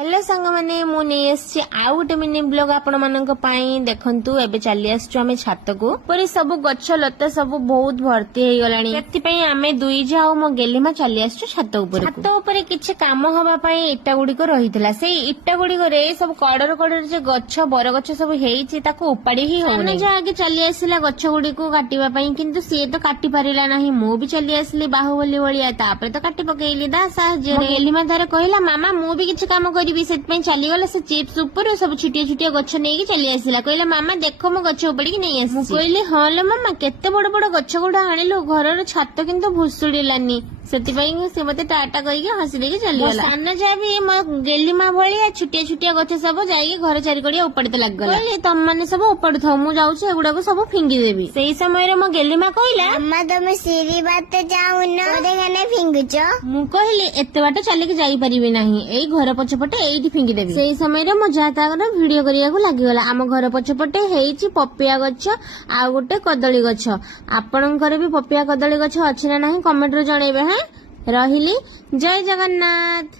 Hello सांग माने मु नहीं आसी आउ गोटे मिनी ब्लॉग आपण मानक पाई देखंतु एबे चली आसछु आमे छात को परे सब गछ लता सब बहुत भर्ती हे गलानी सेति पई आमे दुई जाऊ मो गेलीमा चली आसछु छात ऊपर किछि काम होबा पई इटा गुडी को रहितला से इटा गुडी रे सब कड़र कड़र जे गछ बर गछ सब हेइछि ताको उपाड़ी ही होने जे आगे चली आसिला गछ गुडी को काटिबा पई किंतु से तो काटी परिला नाही मु भी चली आसली बाहुबली वलिया तापर तो काटी पकेइली दा साहज गेलीमा तारे कहला मामा मु भी किछि काम चलीगला से चिप्स ऊपर सब छुटिया छुटिया गछ नहीं चली आसला कहला मामा देख मो गछ उपड़ी नहीं आसी कहले हाँ लो मामा केते बड़ बड़ गछ गुड़ा आनिलु घर छात किंतु भुसुड़िलानी से मते टाटा कही हसी देके चलीगला साना जा भी गेलीमा भलिया छुटिया छुटिया गछ सब जाई घर चारिकड़िया उपाड़ते लागगला कहले तम माने सब उपाड़ थाओ मु जाउछ एगुडा को सब फिंगी देबी सेही समय रे मो गेलीमा कहला अम्मा तुम सीरी बात जाऊ न ओदे गने फिंगुच मु कहले एते बाट चलिक जाई परिबे नाही एई घर पछपटे एइठी फिंगी देबी सेही समय रे मो जातागर वीडियो करिया को लागिगला आम घर पछपटे हेइची पपिया गछ आ गोटे कदली गछ आपणकर भी पपिया कदली गछ अछि ना नाही कमेंट रे जणेबे हैं रहिली जय जगन्नाथ।